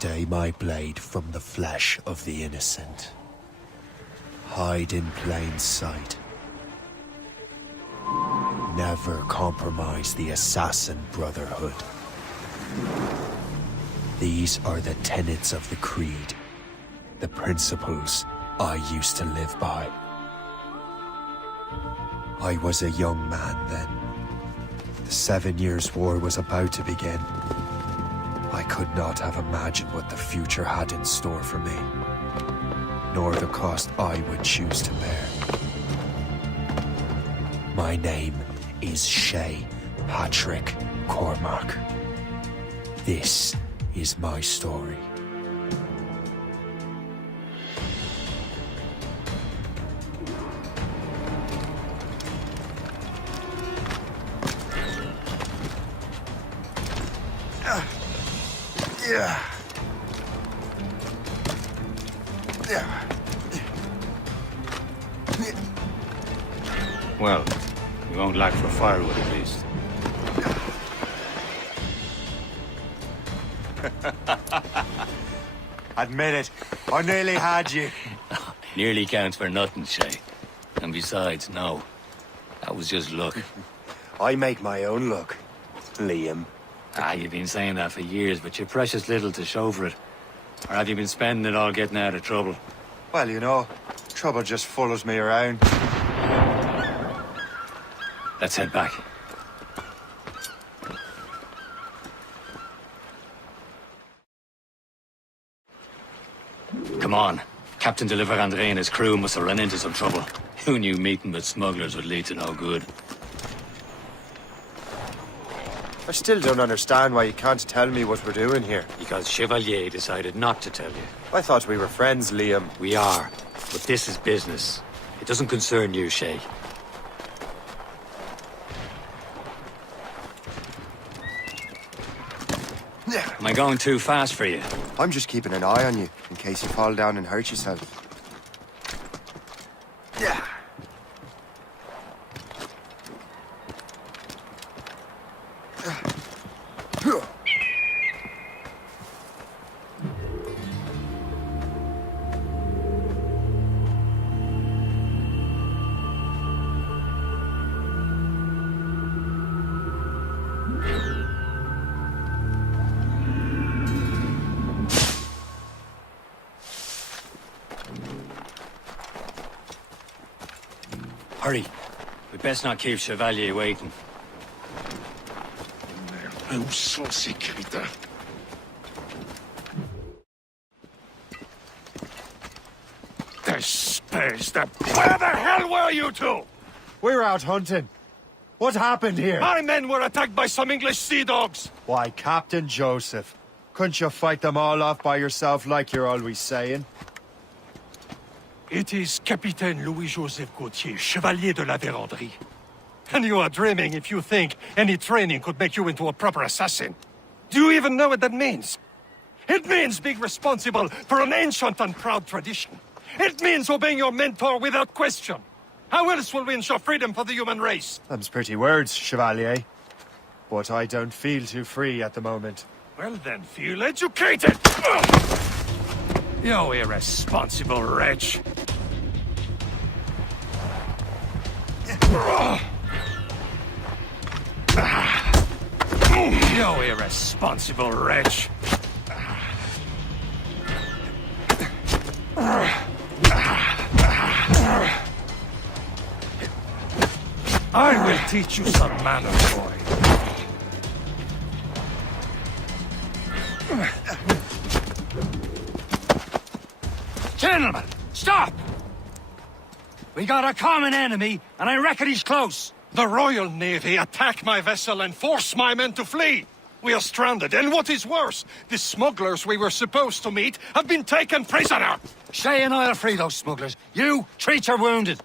stay my blade from the flesh of the innocent. Hide in plain sight. Never compromise the Assassin Brotherhood. These are the tenets of the Creed, the principles I used to live by. I was a young man then. The 7 Years' War was about to begin. I could not have imagined what the future had in store for me, nor the cost I would choose to bear. My name is Shay Patrick Cormac. This is my story. Well, we won't lack for firewood at least. Admit it, I nearly had you. Nearly counts for nothing, Shay. And besides, no. That was just luck. I make my own luck, Liam. You've been saying that for years, but you're precious little to show for it. Or have you been spending it all getting out of trouble? Well, you know, trouble just follows me around. Let's head back. Come on. Captain de Andre and his crew must have run into some trouble. Who knew meeting with smugglers would lead to no good? I still don't understand why you can't tell me what we're doing here. Because Chevalier decided not to tell you. I thought we were friends, Liam. We are, but this is business. It doesn't concern you, Shay. Am I going too fast for you? I'm just keeping an eye on you, in case you fall down and hurt yourself. Yeah. Hurry. We best not keep Chevalier waiting. Où sont ces crétins? Espèce de... Where the hell were you two? We were out hunting. What happened here? My men were attacked by some English sea dogs. Why, Captain Joseph. Couldn't you fight them all off by yourself like you're always saying? It is Capitaine Louis-Joseph Gauthier, Chevalier de la Vérendrye. And you are dreaming if you think any training could make you into a proper assassin. Do you even know what that means? It means being responsible for an ancient and proud tradition. It means obeying your mentor without question. How else will we ensure freedom for the human race? Them's pretty words, Chevalier. But I don't feel too free at the moment. Well then, feel educated! You irresponsible wretch! You irresponsible wretch! I will teach you some manners, boy. Gentlemen, stop! We got a common enemy, and I reckon he's close. The Royal Navy attack my vessel and force my men to flee. We are stranded, and what is worse, the smugglers we were supposed to meet have been taken prisoner. Shay and I'll free those smugglers. You, treat your wounded.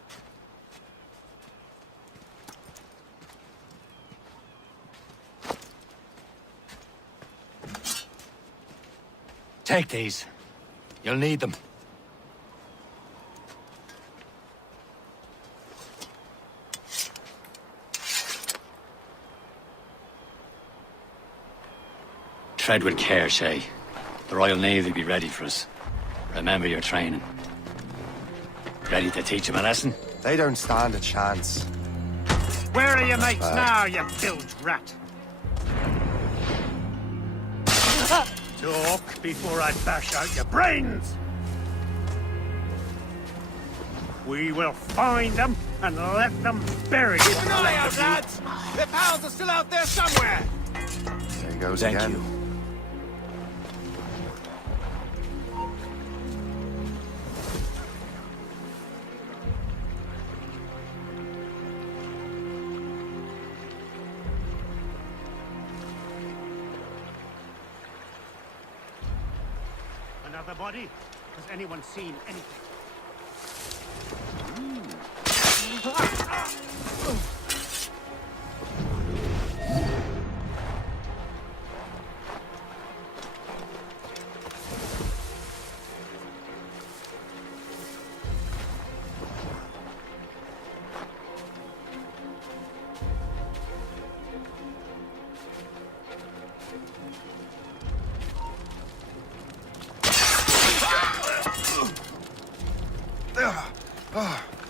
Take these. You'll need them. Tread with care, Shay. The Royal Navy be ready for us. Remember your training. Ready to teach them a lesson? They don't stand a chance. Where are your mates now, you bilge rat? Talk before I bash out your brains! We will find them and let them bury it. Keep an eye out, lads! Their pals are still out there somewhere! There he goes Thank again. you. Another body? Has anyone seen anything?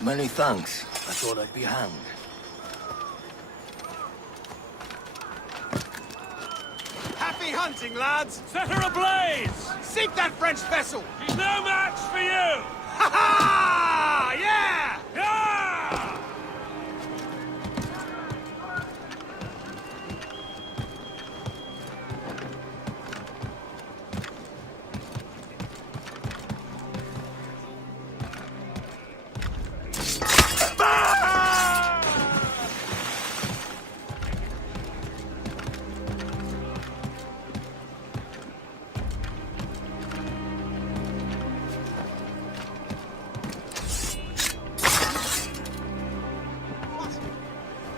Many thanks. I thought I'd be hanged. Happy hunting, lads! Set her ablaze! Sink that French vessel! She's no match for you! Ha ha! Yeah! Yeah!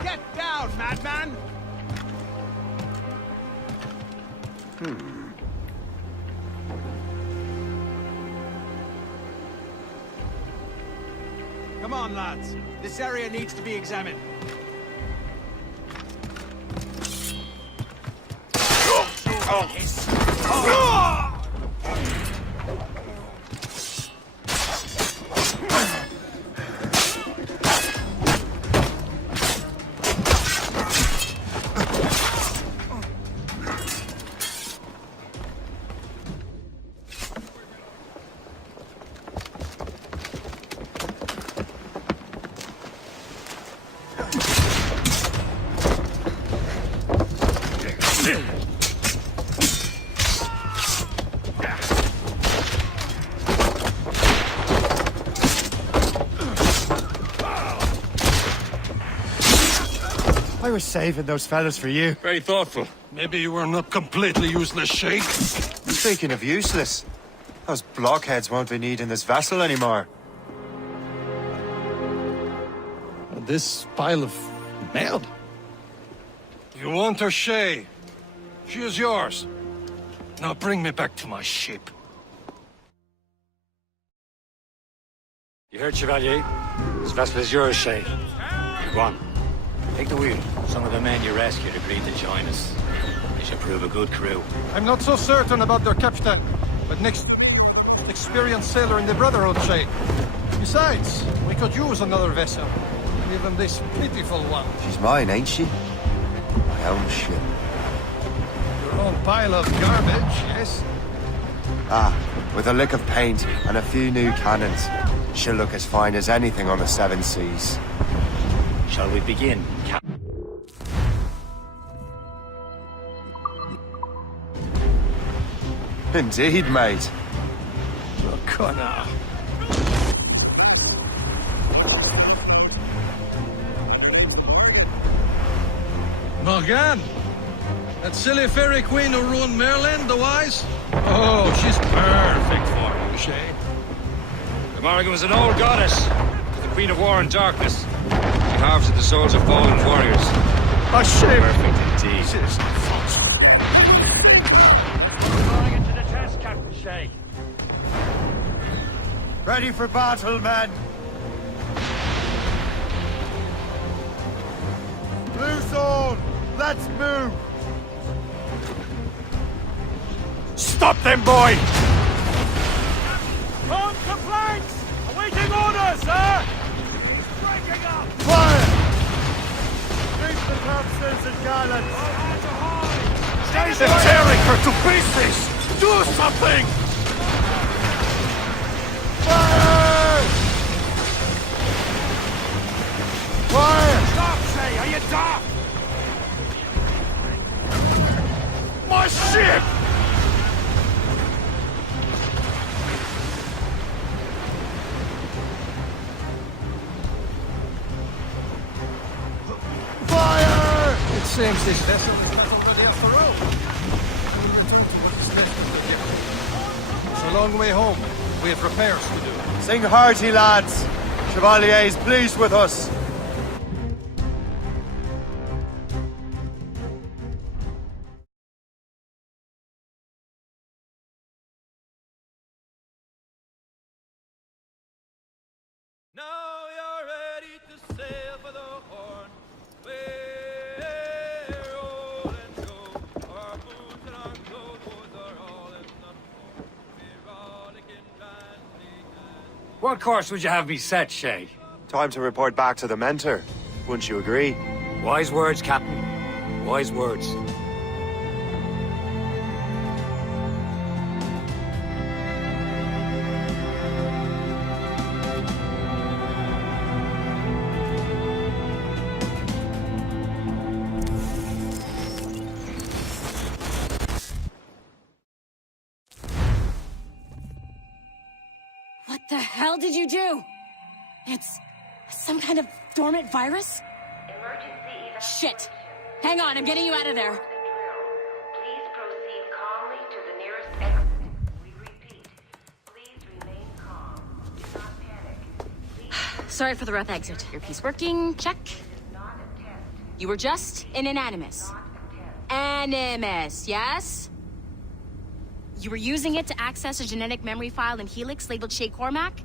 Get down, madman! Come on, lads. This area needs to be examined. I was saving those fellas for you. Very thoughtful. Maybe you were not completely useless, Shay. Speaking of useless, those blockheads won't be needing this vessel anymore. This pile of mail. You want her, Shay? She is yours. Now bring me back to my ship. You heard, Chevalier? This vessel is yours, Shay. Go on. Take the wheel. Some of the men you rescued agreed to join us. They should prove a good crew. I'm not so certain about their captain, but next experienced sailor in the Brotherhood, Shay. Besides, we could use another vessel. Even this pitiful one. She's mine, ain't she? My own ship. Your own pile of garbage, yes? Ah, with a lick of paint and a few new cannons, she'll look as fine as anything on the seven seas. Shall we begin, Cap? Indeed, mate. Connor. Morgan! That silly fairy queen who ruined Maryland, the wise? Oh, she's perfect for you, Shay. The Morrigan was an old goddess, the queen of war and darkness. She harvested the souls of fallen warriors. A shame! Perfect indeed. This is false. Going into the test, Captain Shay. Ready for battle, men! Loose on! Let's move! Stop them, boy! On the planks! Awaiting orders, sir! Breaking up! Fire! Keep the corpses and gallants! They're tearing her to pieces! Do something! Fire! Fire! Stop, say! Are you daft? My ship! Fire! It seems this vessel is not already off the road. We'll return to what is left of the ship. It's a long way home. We have repairs to do. Sing hearty, lads! Chevalier is pleased with us. Now you're ready to sail for the Horn. We're roll and go. Our boots and our clothes are all in the form. We're rollicking grandly and... What course would you have me set, Shay? Time to report back to the mentor. Wouldn't you agree? Wise words, Captain. Wise words. What the hell did you do? It's some kind of dormant virus? Shit! Hang on, I'm getting you out of there. Please proceed calmly to the nearest exit. We repeat, please remain calm. Do not panic. Please Sorry for the rough exit. Earpiece working, check. not attempt. You were just an animus. Animus, yes? You were using it to access a genetic memory file in Helix labeled Shay Cormac?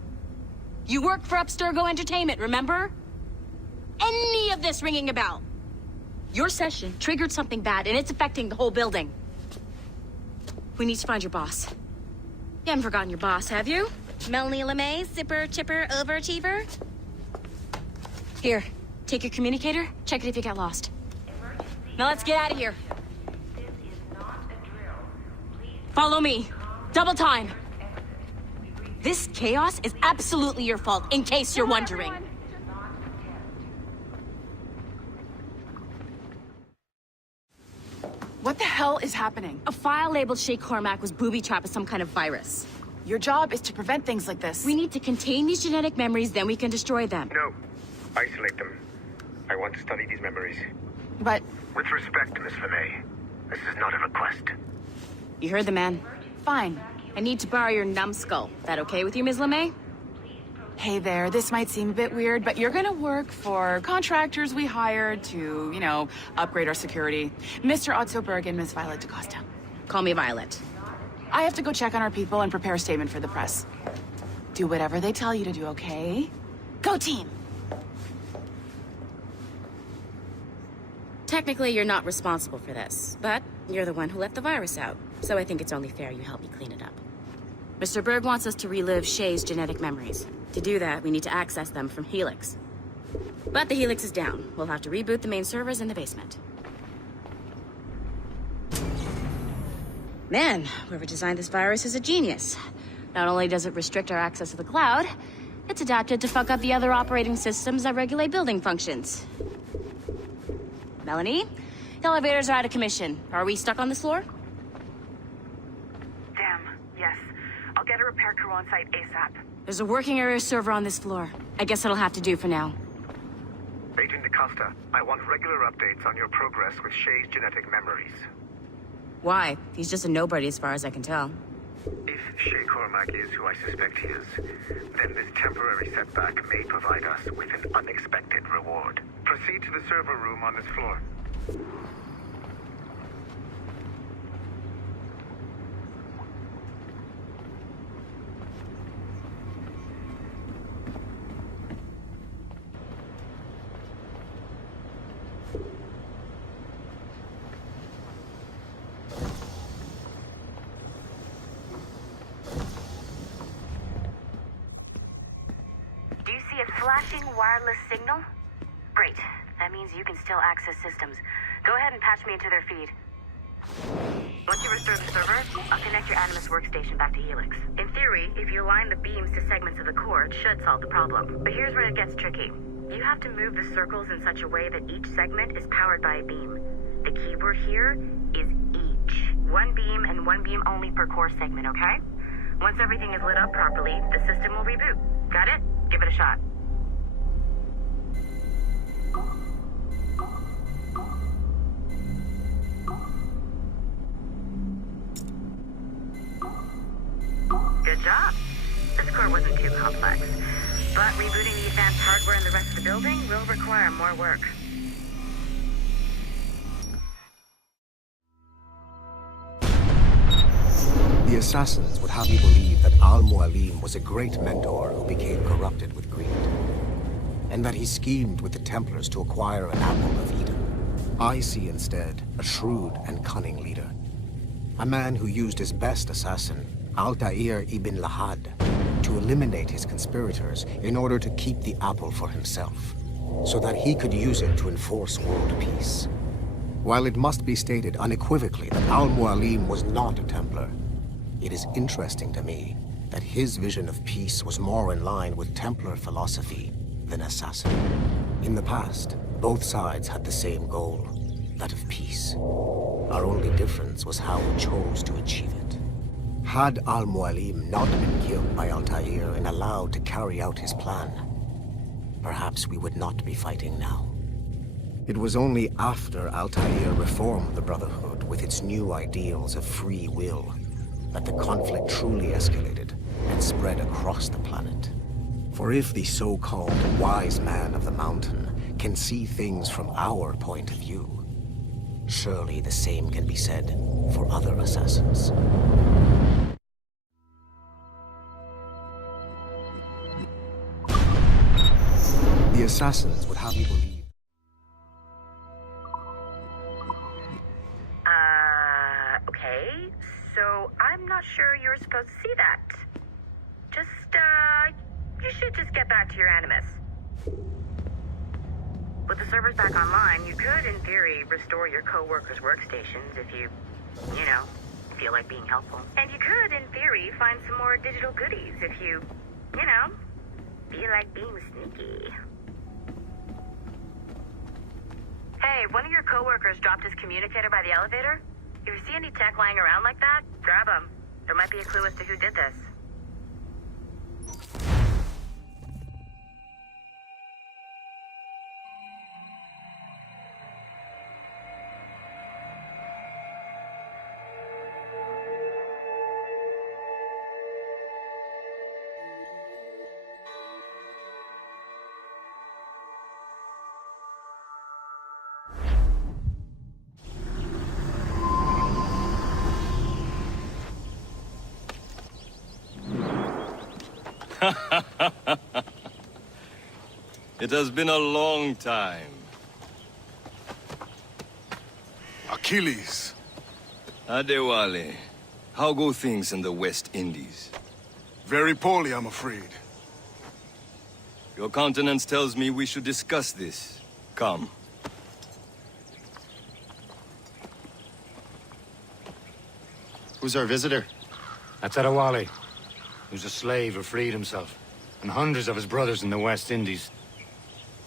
You worked for Abstergo Entertainment, remember? Any of this ringing a bell? Your session triggered something bad, and it's affecting the whole building. We need to find your boss. You haven't forgotten your boss, have you? Melanie LeMay, zipper, chipper, overachiever? Here, take your communicator, check it if you get lost. Now let's get out of here. This is not a drill. Please Follow me. Double time. This chaos is absolutely your fault, in case you're wondering. not attempt. What the hell is happening? A file labeled Shay Cormac was booby-trapped with some kind of virus. Your job is to prevent things like this. We need to contain these genetic memories, then we can destroy them. No. Isolate them. I want to study these memories. But With respect, Miss LeMay, this is not a request. You heard the man. fine. I need to borrow your numbskull. That okay with you, Ms. LeMay? Hey there, this might seem a bit weird, but you're gonna work for contractors we hired to, upgrade our security. Mr. Otto Berg and Miss Violet DaCosta. Call me Violet. I have to go check on our people and prepare a statement for the press. Do whatever they tell you to do, okay? Go team! Technically, you're not responsible for this, but you're the one who let the virus out, so I think it's only fair you help me clean it up. Mr. Berg wants us to relive Shay's genetic memories. To do that, we need to access them from Helix. But the Helix is down. We'll have to reboot the main servers in the basement. Man, whoever designed this virus is a genius. Not only does it restrict our access to the cloud, it's adapted to fuck up the other operating systems that regulate building functions. Melanie? The elevators are out of commission. Are we stuck on this floor? Damn, yes. I'll get a repair crew on site ASAP. There's a working area server on this floor. I guess that'll have to do for now. Agent DaCosta, I want regular updates on your progress with Shay's genetic memories. Why? He's just a nobody as far as I can tell. If Shay Cormac is who I suspect he is, then this temporary setback may provide us with an unexpected reward. Proceed to the server room on this floor. Flashing wireless signal? Great. That means you can still access systems. Go ahead and patch me into their feed. Once you restore the server, I'll connect your Animus workstation back to Helix. In theory, if you align the beams to segments of the core, it should solve the problem. But here's where it gets tricky. You have to move the circles in such a way that each segment is powered by a beam. The keyword here is each. One beam and one beam only per core segment, okay? Once everything is lit up properly, the system will reboot. Got it? Give it a shot. Good job. This core wasn't too complex. But rebooting the advanced hardware in the rest of the building will require more work. The assassins would have you believe that Al-Mualim was a great mentor who became corrupted with greed, and that he schemed with the Templars to acquire an apple of Eden. I see instead a shrewd and cunning leader, a man who used his best assassin, Altair ibn Lahad, to eliminate his conspirators in order to keep the apple for himself, so that he could use it to enforce world peace. While it must be stated unequivocally that Al-Mualim was not a Templar, it is interesting to me that his vision of peace was more in line with Templar philosophy than assassin. In the past, both sides had the same goal, that of peace. Our only difference was how we chose to achieve it. Had Al-Mualim not been killed by Altair and allowed to carry out his plan, perhaps we would not be fighting now. It was only after Altair reformed the Brotherhood with its new ideals of free will that the conflict truly escalated and spread across the planet. For if the so-called wise man of the mountain can see things from our point of view, surely the same can be said for other assassins. The assassins would have you believe. Okay. So I'm not sure you're supposed to see that. You should just get back to your Animus. With the servers back online, you could, in theory, restore your co-workers' workstations if you feel like being helpful. And you could, in theory, find some more digital goodies if you feel like being sneaky. Hey, one of your co-workers dropped his communicator by the elevator. If you see any tech lying around like that, grab them. There might be a clue as to who did this. It has been a long time. Achilles. Adewale, how go things in the West Indies? Very poorly, I'm afraid. Your countenance tells me we should discuss this. Come. Who's our visitor? That's Adewale, who's a slave who freed himself, and hundreds of his brothers in the West Indies.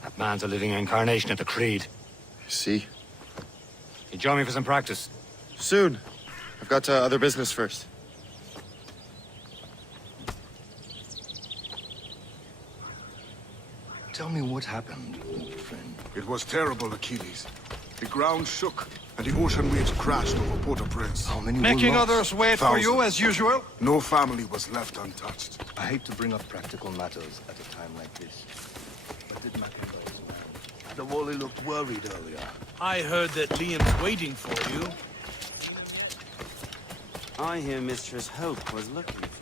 That man's a living incarnation of the Creed. See? You join me for some practice? Soon. I've got other business first. Tell me what happened, old friend. It was terrible, Achilles. The ground shook, and the ocean waves crashed over Port-au-Prince. How many Making were lost? others wait for you, as usual? No family was left untouched. I hate to bring up practical matters at a time like this. But did McIntyre's man... The Wally looked worried earlier. I heard that Liam's waiting for you. I hear Mistress Hope was looking for you.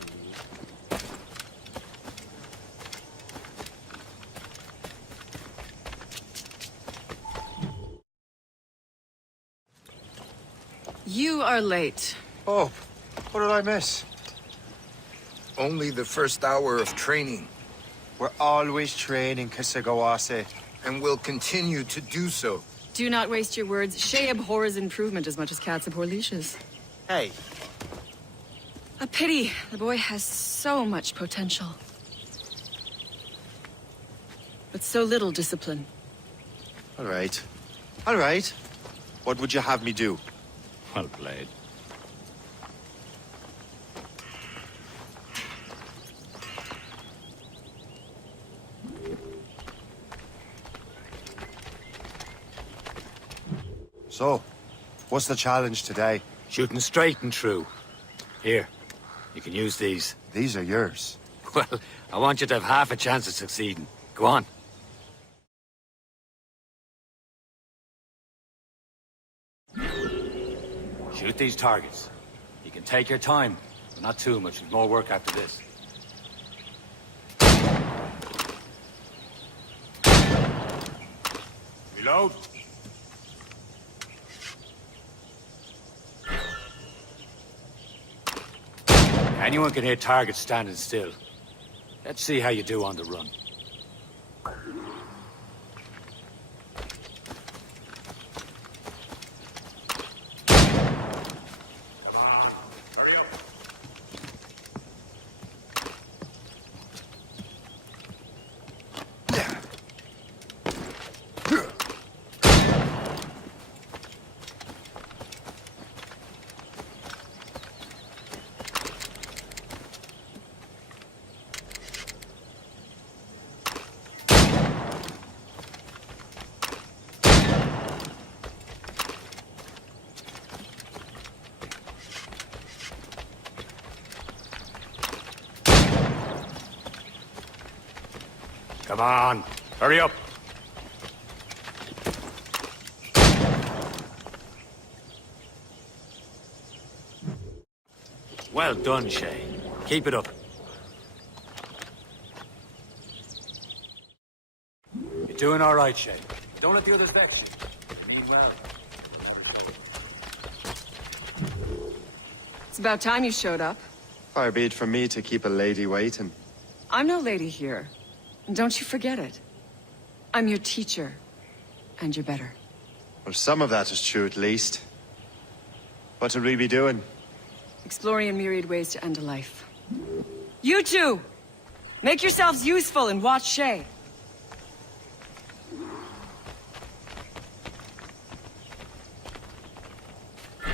You are late. Oh, what did I miss? Only the first hour of training. We're always training, Kasagawase. And will continue to do so. Do not waste your words. Shay abhors improvement as much as cats abhor leashes. Hey. A pity. The boy has so much potential. But so little discipline. All right. All right. What would you have me do? Well played. So, what's the challenge today? Shooting straight and true. Here, you can use these. These are yours. Well, I want you to have half a chance of succeeding. Go on. Shoot these targets. You can take your time, but not too much. There's more work after this. Reload. Anyone can hit targets standing still. Let's see how you do on the run. Come on, hurry up. Well done, Shay. Keep it up. You're doing all right, Shay. Don't let the others vex you. Mean well. It's about time you showed up. Far be it from me to keep a lady waiting. I'm no lady here. And don't you forget it. I'm your teacher. And you're better. Well, some of that is true at least. What would we be doing? Exploring a myriad ways to end a life. You two! Make yourselves useful and watch Shay.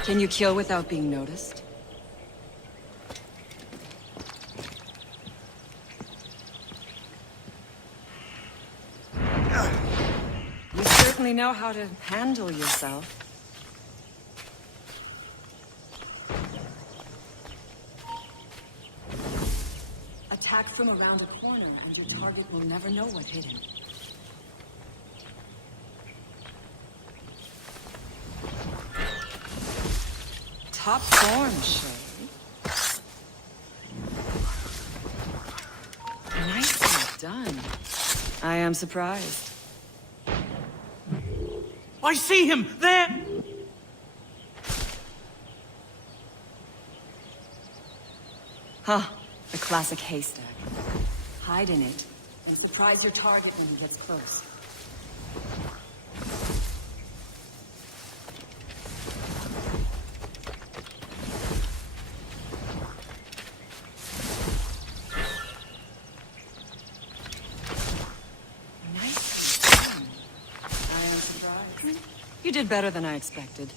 Can you kill without being noticed? You certainly know how to handle yourself. Attack from around a corner, and your target will never know what hit him. Top form, Shay. Nicely done. I am surprised. I see him! There! Huh. A classic haystack. Hide in it, and surprise your target when he gets close. Nicely done. I am surprised. You did better than I expected.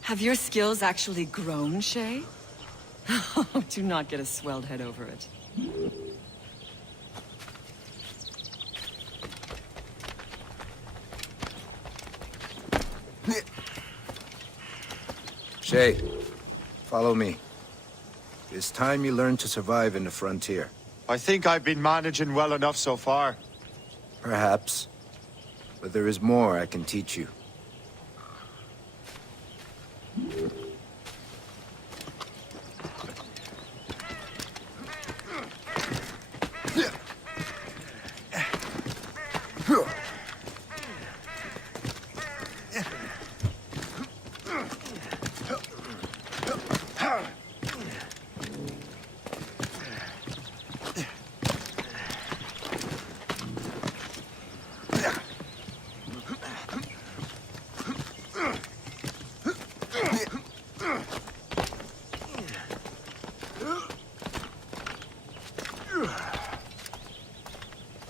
Have your skills actually grown, Shay? Oh, do not get a swelled head over it. Shay, follow me. It's time you learn to survive in the frontier. I think I've been managing well enough so far. Perhaps. But there is more I can teach you.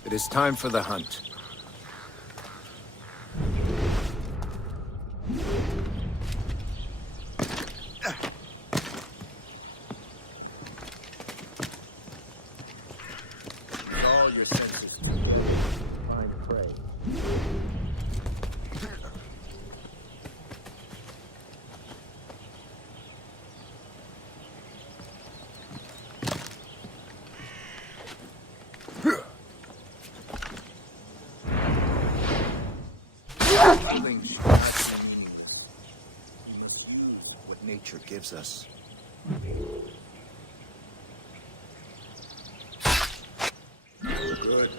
It is time for the hunt. All your senses find prey. Killing should not be meaningless. We must use what nature gives us. Good.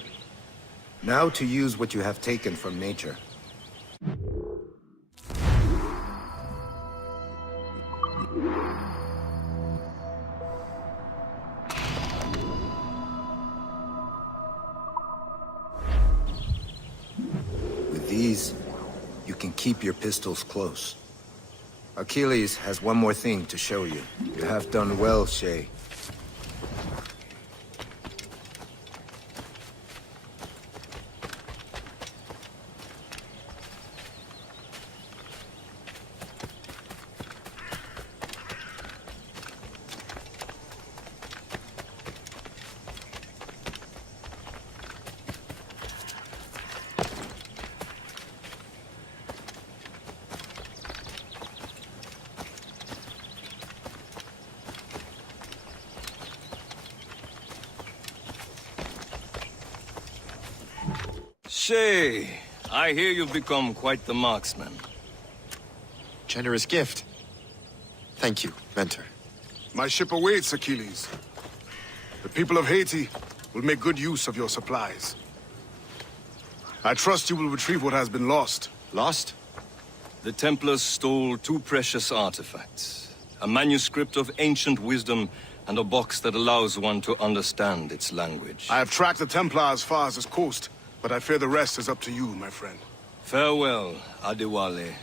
Now to use what you have taken from nature. With these, you can keep your pistols close. Achilles has one more thing to show you. You have done well, Shay. Shay, I hear you've become quite the marksman. Generous gift. Thank you, Mentor. My ship awaits, Achilles. The people of Haiti will make good use of your supplies. I trust you will retrieve what has been lost. Lost? The Templars stole 2 precious artifacts. A manuscript of ancient wisdom and a box that allows one to understand its language. I have tracked the Templar as far as this coast, but I fear the rest is up to you, my friend. Farewell, Adewale.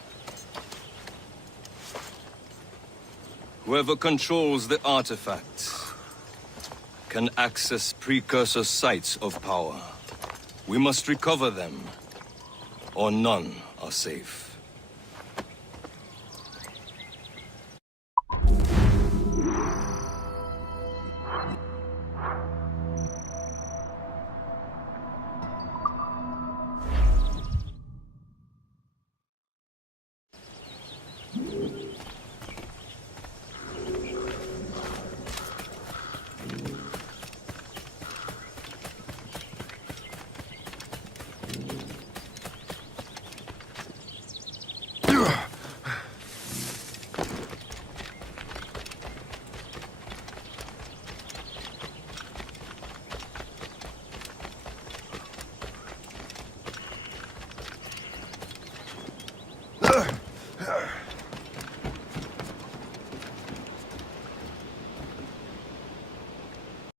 Whoever controls the artifacts can access precursor sites of power. We must recover them, or none are safe.